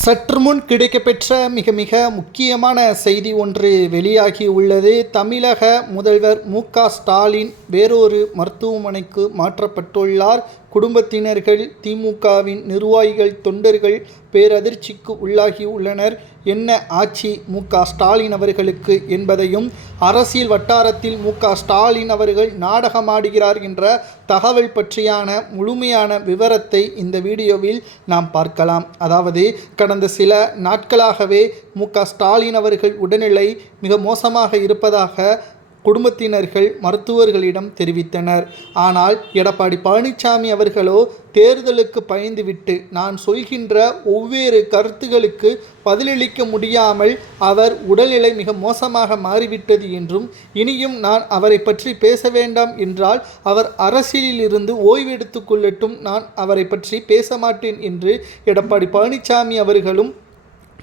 சற்று முன் கிடைக்கப்பெற்ற மிக மிக முக்கியமான செய்தி ஒன்று வெளியாகி உள்ளது. தமிழக முதல்வர் மு.க.ஸ்டாலின் வேறொரு மருத்துவமனைக்கு மாற்றப்பட்டுள்ளார். குடும்பத்தினர்கள், திமுகவின் நிர்வாகிகள், தொண்டர்கள் பேரதிர்ச்சிக்கு உள்ளாகி உள்ளனர். என்ன ஆட்சி மு.க.ஸ்டாலின் அவர்களுக்கு என்பதையும், அரசியல் வட்டாரத்தில் மு.க.ஸ்டாலின் அவர்கள் நாடகமாடுகிறார் என்ற தகவல் பற்றியான முழுமையான விவரத்தை இந்த வீடியோவில் நாம் பார்க்கலாம். அதாவது கடந்த சில நாட்களாகவே மு.க.ஸ்டாலின் அவர்கள் உடல்நிலை மிக மோசமாக இருப்பதாக குடும்பத்தினர்கள் மருத்துவர்களிடம் தெரிவித்தனர். ஆனால் எடப்பாடி பழனிசாமி அவர்களோ தேர்தலுக்கு பயந்துவிட்டு நான் சொல்கின்ற ஒவ்வொரு கருத்துகளுக்கு பதிலளிக்க முடியாமல் அவர் உடல்நிலை மிக மோசமாக மாறிவிட்டது என்றும், இனியும் நான் அவரை பற்றி பேச வேண்டாம் என்றால் அவர் அரசியலில் இருந்து ஓய்வெடுத்து கொள்ளட்டும், நான் அவரை பற்றி பேச மாட்டேன் என்று எடப்பாடி பழனிசாமி அவர்களும்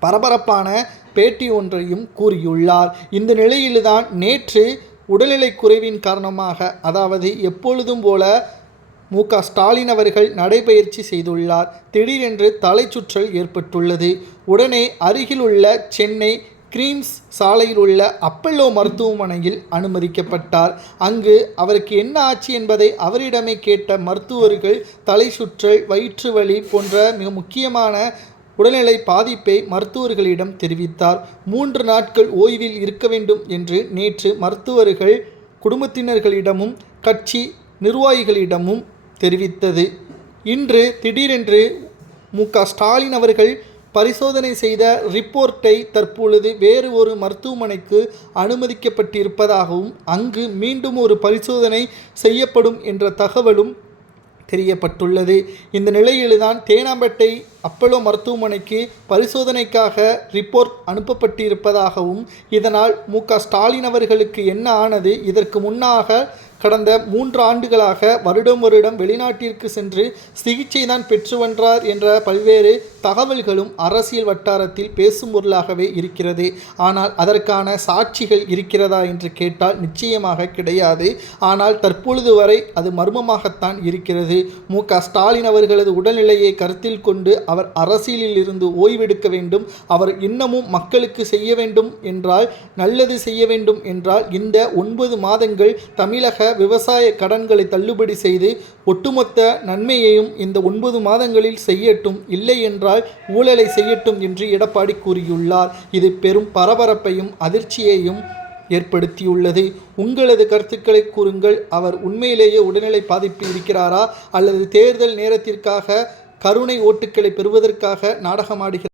பரபரப்பான பேட்டி ஒன்றையும் கூறியுள்ளார். இந்த நிலையில்தான் நேற்று உடல்நிலை குறைவின் காரணமாக, அதாவது எப்பொழுதும் போல மு.க.ஸ்டாலின் அவர்கள் நடைபயிற்சி செய்துள்ளார். திடீரென்று தலைச்சுற்றல் ஏற்பட்டுள்ளது. உடனே அருகில் உள்ள சென்னை கிரீம்ஸ் சாலையில் உள்ள அப்பல்லோ மருத்துவமனையில் அனுமதிக்கப்பட்டார். அங்கு அவருக்கு என்ன ஆச்சு என்பதை அவரிடமே கேட்ட மருத்துவர்கள் தலை சுற்றல், வயிற்று வலி போன்ற மிக முக்கியமான உடல்நிலை பாதிப்பை மருத்துவர்களிடம் தெரிவித்தார். 3 நாட்கள் ஓய்வில் இருக்க வேண்டும் என்று நேற்று மருத்துவர்கள் குடும்பத்தினர்களிடமும் கட்சி நிர்வாகிகளிடமும் தெரிவித்தது. இன்று திடீரென்று மு.க.ஸ்டாலின் அவர்கள் பரிசோதனை செய்த ரிப்போர்ட்டை தற்பொழுது வேறு ஒரு மருத்துவமனைக்கு அனுமதிக்கப்பட்டிருப்பதாகவும், அங்கு மீண்டும் ஒரு பரிசோதனை செய்யப்படும் என்ற தகவலும் தெரியப்பட்டுள்ளது. இந்த நிலையில்தான் தேனாம்பேட்டை அப்பல்லோ மருத்துவமனைக்கு பரிசோதனைக்காக ரிப்போர்ட் அனுப்பப்பட்டிருப்பதாகவும், இதனால் மு.க.ஸ்டாலின் அவர்களுக்கு என்ன ஆனது, இதற்கு முன்னாக கடந்த 3 ஆண்டுகளாக வருடம் வெளிநாட்டிற்கு சென்று சிகிச்சை தான் பெற்று வந்தார் என்ற பல்வேறு தகவல்களும் அரசியல் வட்டாரத்தில் பேசும் பொருளாகவே இருக்கிறது. ஆனால் அதற்கான சாட்சிகள் இருக்கிறதா என்று கேட்டால் நிச்சயமாக கிடையாது. ஆனால் தற்பொழுது வரை அது மர்மமாகத்தான் இருக்கிறது. மு.க.ஸ்டாலின் அவர்களது உடல்நிலையை கருத்தில் கொண்டு அவர் அரசியலில் இருந்து ஓய்வெடுக்க வேண்டும், அவர் இன்னமும் மக்களுக்கு செய்ய வேண்டும் என்றால், நல்லது செய்ய வேண்டும் என்றால் இந்த 9 மாதங்கள் தமிழக விவசாய கடன்களை தள்ளுபடி செய்து ஒட்டுமொத்த நன்மையையும் இந்த 9 மாதங்களில் செய்யட்டும், இல்லை என்றால் ஊழலை செய்யட்டும் என்று எடப்பாடி கூறியுள்ளார். இது பெரும் பரபரப்பையும் அதிர்ச்சியையும் ஏற்படுத்தியுள்ளது. உங்களது கருத்துக்களை கூறுங்கள். அவர் உண்மையிலேயே உடல்நிலை பாதிப்பில் இருக்கிறாரா, அல்லது தேர்தல் நேரத்திற்காக கருணை ஓட்டுக்களை பெறுவதற்காக நாடகமாடுகிறார்?